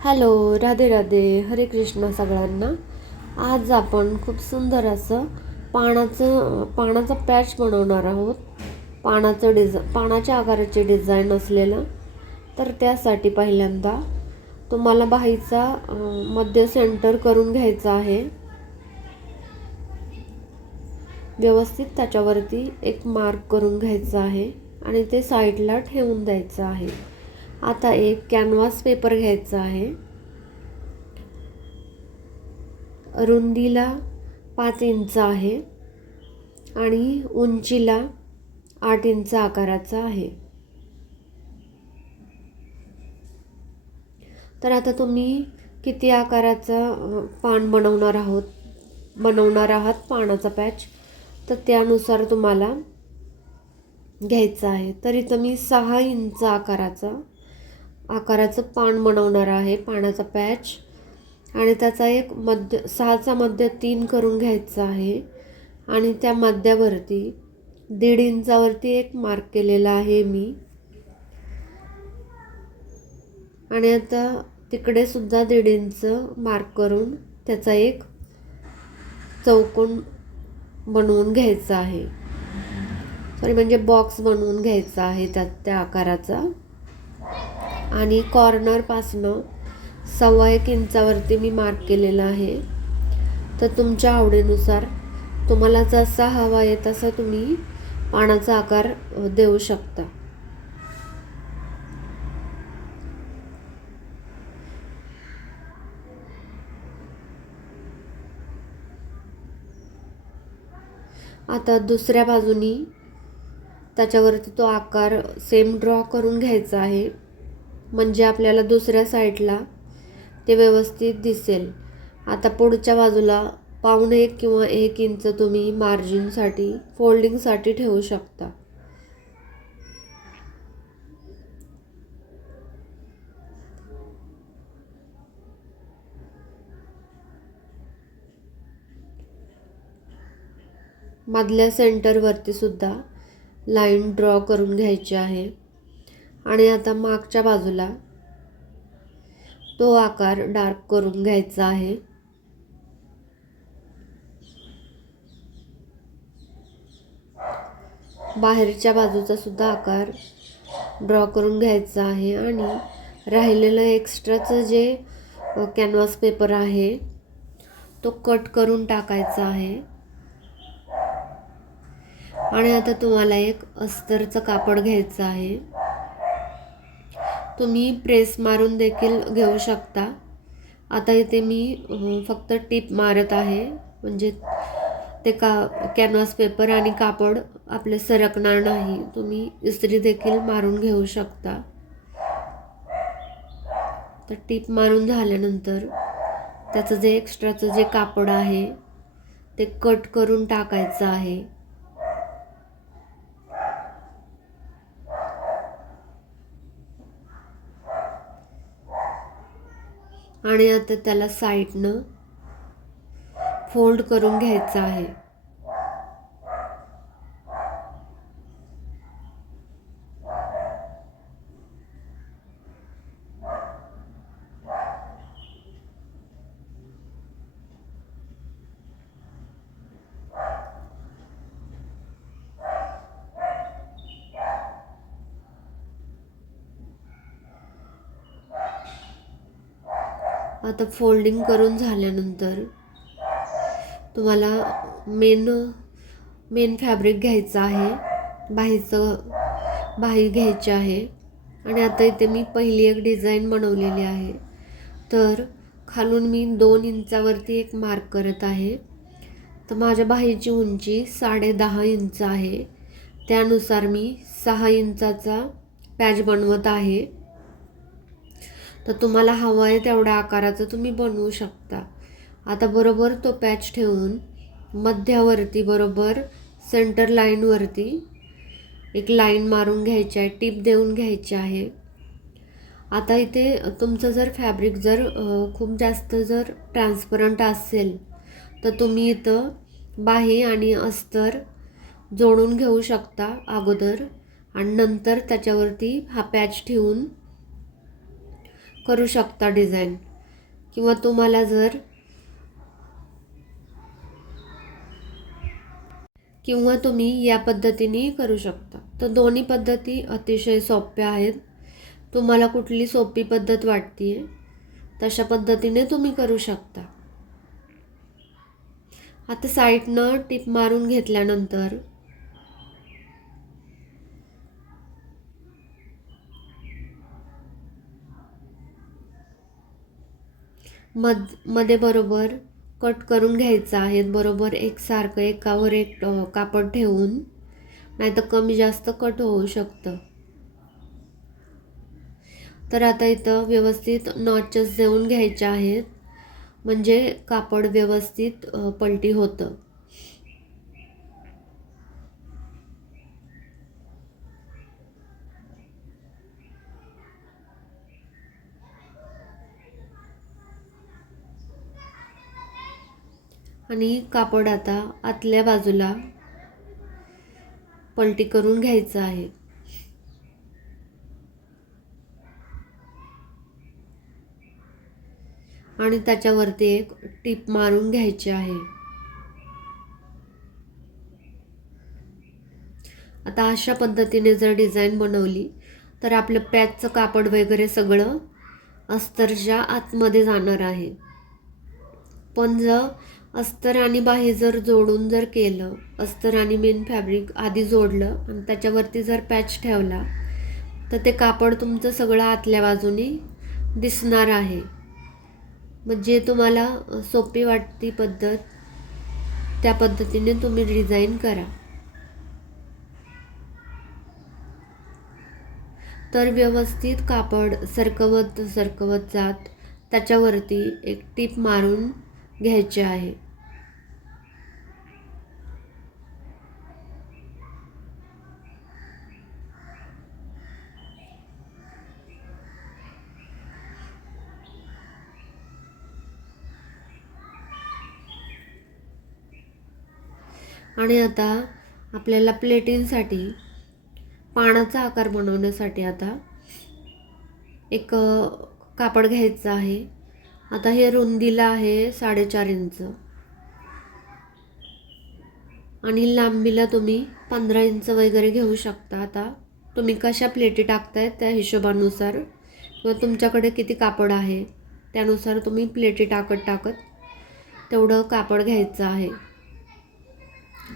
Hello, Radhe Radhe, हरे कृष्ण सगळ्यांना. आज आपण खूप सुंदर असं पानाचा पॅच बनवणार आहोत. पानाच्या आकाराची डिझाईन असलेलं. तर त्यासाठी पहिल्यांदा तुम्हाला बाहीचा मध्य सेंटर करून घ्यायचा आहे. व्यवस्थित त्याच्यावरती एक मार्क करून घ्यायचा आहे आणि ते साईडला ठेवून द्यायचं आहे. आता एक कॅनव्हास पेपर घ्यायचा आहे. रुंदीला 5 इंच आहे आणि उंचीला 8 इंच आकाराचा आहे. तर आता तुम्ही किती आकाराचा पान बनवणार आहात पानाचा पॅच, तर त्यानुसार तुम्हाला घ्यायचं आहे. तर इथं मी 6 इंच आकाराचं पान बनवणार आहे, पानाचा पॅच. आणि त्याचा एक 6चा मध्य 3 करून घ्यायचा आहे आणि त्या मध्यावरती 1.5 इंचावरती एक मार्क केलेला आहे मी. आणि आता तिकडे सुद्धा 1.5 इंच मार्क करून त्याचा एक चौकोन बनवून घ्यायचा आहे. म्हणजे बॉक्स बनवून घ्यायचा आहे त्या आकाराचा. आणि कॉर्नरपासनं 1.25 इंचावरती मी मार्क केलेला आहे. तर तुमच्या आवडीनुसार तुम्हाला जसा हवा आहे तसा तुम्ही पानाचा आकार देऊ शकता. आता दुसऱ्या बाजूनी त्याच्यावरती तो आकार सेम ड्रॉ करून घ्यायचा आहे, म्हणजे आपल्याला दुसऱ्या साईडला ते व्यवस्थित दिसेल. आता पुढच्या बाजूला 1.25 किंवा 1 इंच तुम्ही मार्जिनसाठी फोल्डिंगसाठी ठेवू शकता. मधल्या सेंटरवरती सुद्धा लाईन ड्रॉ करून घ्यायची आहे. आणि आता मागच्या बाजूला तो आकार डार्क करून घ्यायचा आहे. बाहेरच्या बाजूचा सुद्धा आकार ड्रॉ करून घ्यायचा आहे. आणि राहिलेलं एक्स्ट्राचं जे कॅनव्हास पेपर आहे तो कट करून टाकायचा आहे. आणि आता तुम्हाला एक अस्तरचं कापड घ्यायचं आहे. तुम्ही प्रेस मारून देखील घेऊ शकता. आता इथे मी फक्त टिप मारत आहे, म्हणजे ते कॅनव्हास पेपर आणि कापड आपले सरकणार नाही. तुम्ही इस्त्री देखील मारून घेऊ शकता. तर टिप मारून झाल्यानंतर त्याचं जे एक्स्ट्राचं जे कापड आहे ते कट करून टाकायचं आहे. आणि आता त्याला साईडनं फोल्ड करून घ्यायचं आहे. आता फोल्डिंग करून झाल्यानंतर तुम्हाला मेन फॅब्रिक घ्यायचं आहे, बाही घ्यायची आहे. आणि आता इथे मी पहिली एक डिझाईन बनवलेली आहे. तर खालून मी 2 इंचावरती एक मार्क करत आहे. तर माझ्या बाहीची उंची 10.5 इंच आहे. त्यानुसार मी 6 इंचाचा पॅच बनवत आहे. तर तुम्हाला हवा आहे तेवढ्या आकाराचं तुम्ही बनवू शकता. आता बरोबर तो पॅच ठेवून मध्यावरती बरोबर सेंटर लाईनवरती एक लाईन मारून घ्यायची आहे, टिप देऊन घ्यायची आहे. आता इथे तुमचं जर फॅब्रिक खूप जास्त ट्रान्सपरंट असेल तर तुम्ही इथं बाही आणि अस्तर जोडून घेऊ शकता अगोदर, आणि नंतर त्याच्यावरती हा पॅच ठेवून करू शकता डिझाईन, किंवा तुम्हाला जर किंवा तुम्ही या पद्धतीने करू शकता. तर दोन्ही पद्धती अतिशय सोप्या आहेत. तुम्हाला कुठली सोपी पद्धत वाटते तशा पद्धतीने तुम्ही करू शकता. आता साईडनं टिप मारून घेतल्यानंतर मध्ये बरोबर कट करून घ्यायचं आहे. बरोबर एकसारखं एकावर एक कापड ठेवून, नाहीतर कमी जास्त कट होऊ शकतं. तर आता इथं व्यवस्थित नॉचेस देऊन घ्यायचे आहेत, म्हणजे कापड व्यवस्थित पलटी होतं. आणि कापड आता आतल्या बाजूला पलटी करून घ्यायचं आहे. आणि त्याच्यावरती एक टिप मारून घ्यायची आहे. आता अशा पद्धतीने जर डिझाईन बनवली तर आपलं पॅचचं कापड वगैरे सगळं अस्तरच्या आतमध्ये जाणार आहे. पण जर अस्तर आणि बाही जर जोडून जर केलं, अस्तर आणि मेन फॅब्रिक आधी जोडलं आणि त्याच्यावरती जर पॅच ठेवला, तर ते कापड तुमचं सगळं आतल्या बाजूने दिसणार आहे. म्हणजे तुम्हाला सोपी वाटती पद्धत, त्या पद्धतीने तुम्ही डिझाईन करा. तर व्यवस्थित कापड सरकवत जात त्याच्यावरती एक टीप मारून घ्यायची आहे. आणि आता आपल्याला प्लेटिंगसाठी पानाचा आकार बनवण्यासाठी आता एक कापड घ्यायचं आहे. आता हे रुंदीला आहे 4.5 इंच आणि लांबीला तुम्ही 15 इंच वगैरे घेऊ शकता. आता तुम्ही कशा प्लेटी टाकताय त्या हिशोबानुसार, किंवा तुमच्याकडे किती कापड आहे त्यानुसार तुम्ही प्लेटी टाकत तेवढं कापड घ्यायचं आहे.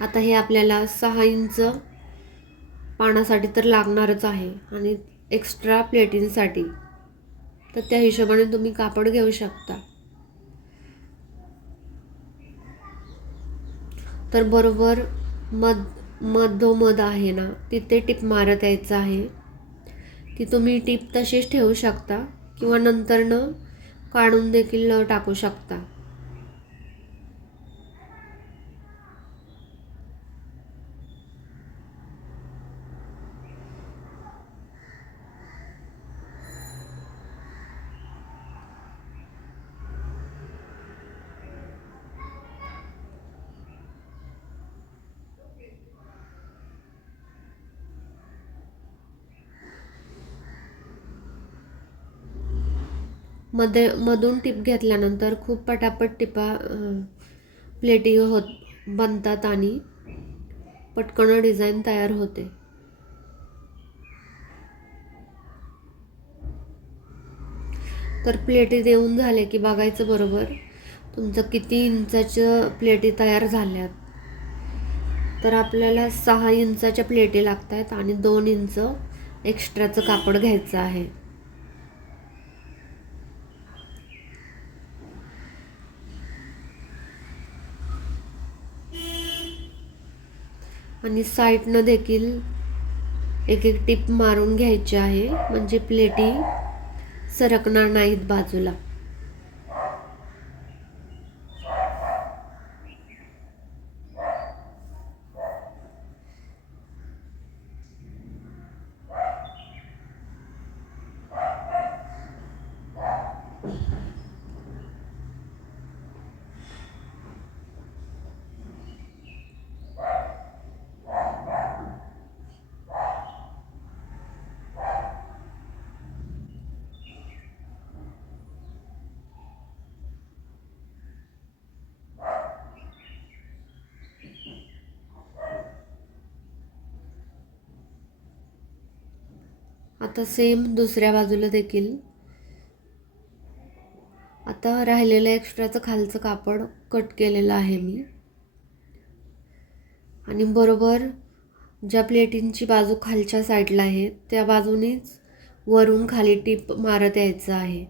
आता हे आपल्याला 6 इंच पानासाठी तर लागणारच आहे आणि एक्स्ट्रा प्लेटिंगसाठी, तर त्या हिशोबाने तुम्ही कापड घेऊ शकता. तर बरोबर मधोमध आहे ना, तिथे टिप मारत यायचं आहे. ती तुम्ही टिप तशीच ठेवू शकता किंवा नंतरनं काढून देखील टाकू शकता. मधून टिप घेतल्यानंतर खूप पटापट टिपा प्लेटी बनतात आणि पटकन डिझाईन तयार होते. तर प्लेटी देऊन झाले की बघायचं बरोबर तुमचं किती इंचाच्या प्लेटी तयार झाल्यात. तर आपल्याला 6 इंचाच्या प्लेटी लागत आहेत आणि 2 इंच एक्स्ट्राचं कापड घ्यायचं आहे. आणि साईडनं देखील एक टिप मारून घ्यायची आहे, म्हणजे प्लेटी सरकणार नाहीत बाजूला. आता सेम दुसऱ्या बाजूला देखील आता राहिलेलं एक्स्ट्राचं खालचं कापड कट केलेलं आहे मी आणि बरोबर ज्या प्लेटिंगची बाजू खालच्या साईडला आहे त्या बाजूनेच वरून खाली टिप मारत यायचं आहे.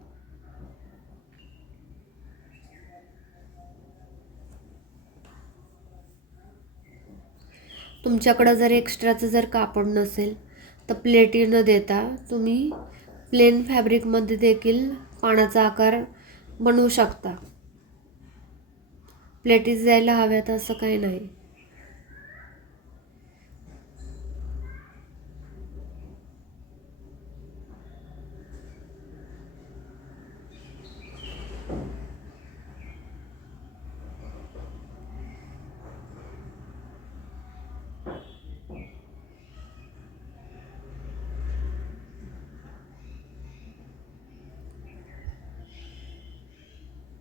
तुमच्याकडं जर एक्स्ट्राचं जर कापड नसेल तर प्लेटी न देता तुम्ही प्लेन फॅब्रिकमध्ये देखील पानाचा आकार बनवू शकता. प्लेटीज जायला हव्यात असं काही नाही.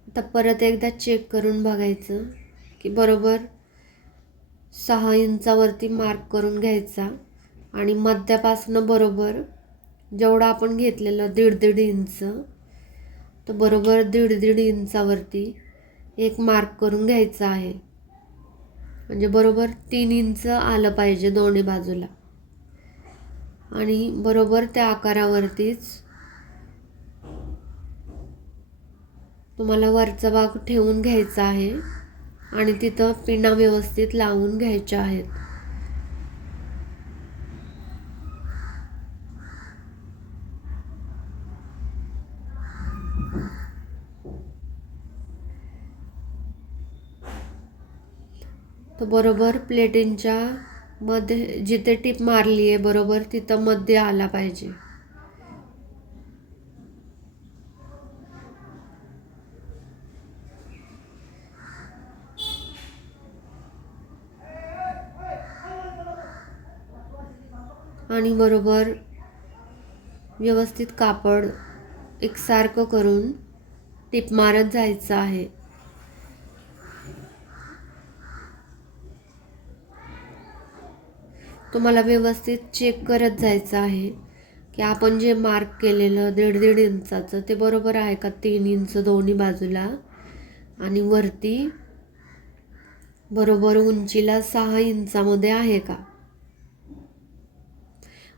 आता परत एकदा चेक करून बघायचं की बरोबर 6 इंचावरती मार्क करून घ्यायचा आणि मध्यापासून बरोबर जेवढं आपण घेतलेलं 1.5 इंच तर बरोबर 1.5 इंचावरती एक मार्क करून घ्यायचा आहे. म्हणजे बरोबर 3 इंच आलं पाहिजे दोन्ही बाजूला आणि बरोबर त्या आकारावरतीच तुम्हाला वरचा भाग ठेवून घ्यायचा आहे आणि तिथं पिना व्यवस्थित लावून घ्यायच्या आहेत. तर बरोबर प्लेटिंगच्या मध्ये जिथे टिप मारली आहे बरोबर तिथं मध्ये आला पाहिजे. आणि बरोबर व्यवस्थित कापड एकसारखं करून टिप मारत जायचं आहे. तुम्हाला व्यवस्थित चेक करत जायचं आहे की आपण जे मार्क केलेलं 1.5 इंचाचं ते बरोबर आहे का 3 इंच दोन्ही बाजूला आणि वरती बरोबर उंचीला 6 इंचामध्ये आहे का,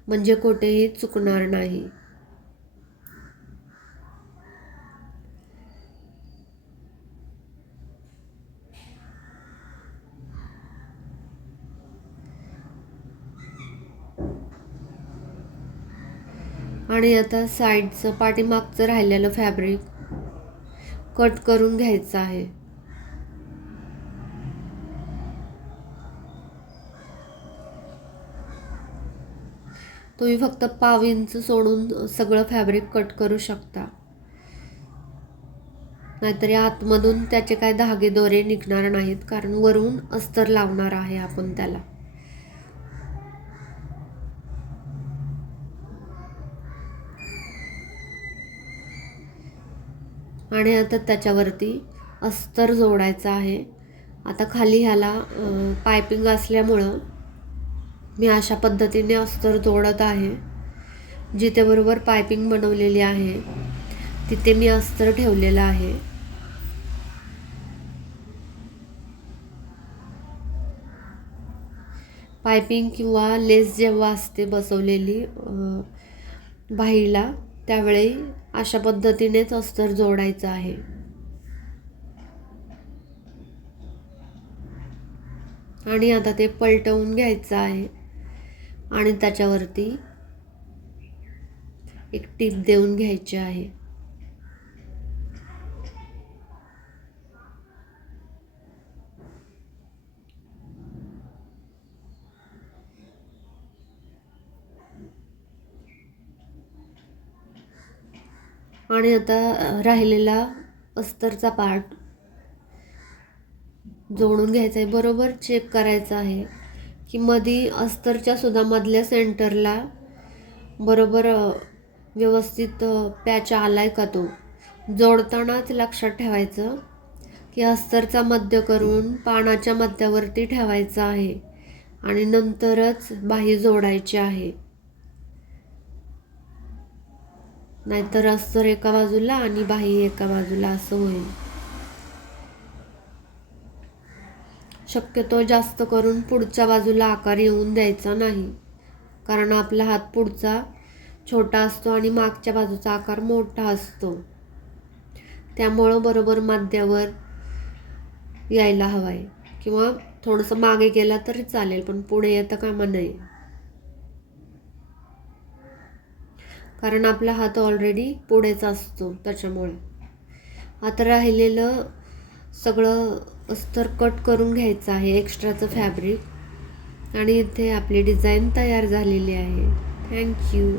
म्हणजे कुठेही चुकणार नाही. आणि आता साईडचं पाठीमागचं राहिलेलं फॅब्रिक कट करून घ्यायचं आहे. तुम्ही फक्त 1/2 इंच सोडून सगळं फॅब्रिक कट करू शकता, नाहीतर आतमधून त्याचे काय धागे दोरे निघणार नाहीत कारण वरून अस्तर लावणार आहे आपण त्याला. आणि आता त्याच्यावरती अस्तर जोडायचं आहे. आता खाली ह्याला पायपिंग असल्यामुळं मी अशा पद्धतीने अस्तर जोडत आहे. जिथे बरोबर पायपिंग बनवलेली आहे तिथे मी अस्तर ठेवलेलं आहे. पायपिंग किंवा लेस जेव्हा असते बसवलेली बाहीला त्यावेळी अशा पद्धतीनेच अस्तर जोडायचं आहे. आणि आता ते पलटवून घ्यायचं आहे आणि त्याच्यावरती एक टीप देऊन घ्यायची आहे. आणि आता राहिलेला अस्तरचा पार्ट जोडून घ्यायचा आहे. बरोबर चेक करायचं आहे की मध्ये अस्तरच्या सुद्धा मधल्या सेंटरला बरोबर व्यवस्थित पॅच आलाय का तो. जोडतानाच लक्षात ठेवायचं की अस्तरचा मध्य करून पानाच्या मध्यावरती ठेवायचा आहे आणि नंतरच बाही जोडायची आहे. नाहीतर अस्तर एका बाजूला आणि बाही एका बाजूला असं होईल. शक्यतो जास्त करून पुढच्या बाजूला आकार येऊन द्यायचा नाही, कारण आपला हात पुढचा छोटा असतो आणि मागच्या बाजूचा आकार मोठा असतो. त्यामुळं बरोबर मध्यावर यायला हवा आहे, किंवा थोडंसं मागे गेला तरी चालेल, पण पुढे येता कामा नये, कारण आपला हात ऑलरेडी पुढेच असतो त्याच्यामुळे. आता राहिलेलं सगळं अस्तर कट करून घ्यायचं आहे, एक्स्ट्राचं फॅब्रिक, आणि इथे आपली डिझाईन तयार झालेली आहे. थँक्यू.